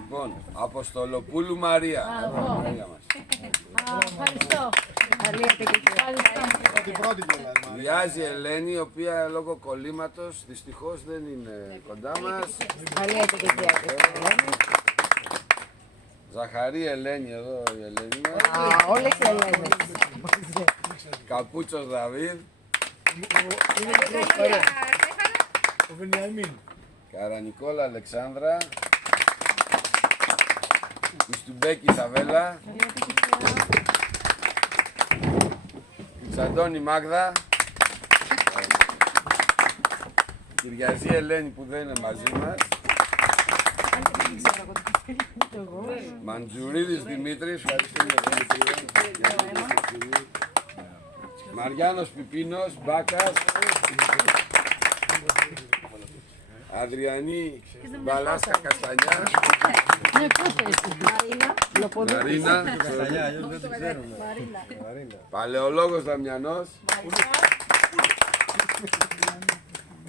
Λοιπόν, Αποστολοπούλου Μαρία. Ευχαριστώ. Βιάζει Ελένη, η οποία λόγω κολλήματος δυστυχώς δεν είναι κοντά μας. Ζαχαρή Ελένη, εδώ η Ελένη μας. Όλες οι Ελένες. Καπούτσος Δαβίδ. Ο Βενιαμίν. Καρανικόλα Αλεξάνδρα. Ιστουμπέκη Σαβέλα. Τσαντώνη Μάγδα. Κυριαζή Ελένη που δεν είναι μαζί μας. Μαντζουρίδης Δημήτρης. Μαριάνος Πιπίνος, Μπάκας. Αδριανή Μπαλάσκα Καστανιά. Μαρίνα. Παλαιολόγος Δαμιανός.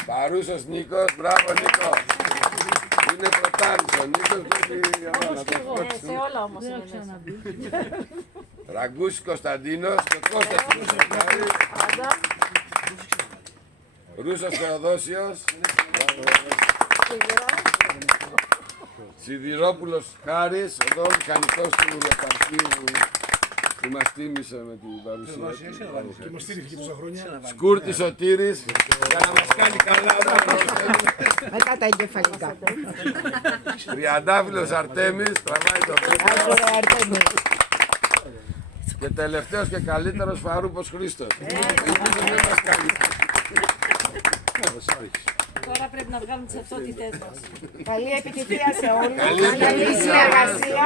Παρούσος Νίκος. Μπράβο Νίκο. Είναι πρωτάρης ο Νίκος. Σε όλα όμως είναι. Ραγκούς Κωνσταντίνος και Κώστας Κωνσταντίνος. Ρούσος Θεοδόσιος. Σιδηρόπουλος Χάρης, εδώ ο μηχανικός του διαπαρχείου που μας τίμησε με την παρουσία του. Και μας στήριχε και τόσα χρόνια. Σκούρτης Σωτήρης, για να μας κάνει καλά. Μετά τα εγκεφαλικά. Τριαντάφυλλος Αρτέμις, τραβάει το πέτρο. Και τελευταίος και καλύτερος Φαρούπος Χρήστος. Ελπίζω να μας κάνει. Τώρα πρέπει να βγάλουμε τις ταυτότητές μας. Καλή επιτυχία σε όλους. Καλή Καλή συνεργασία.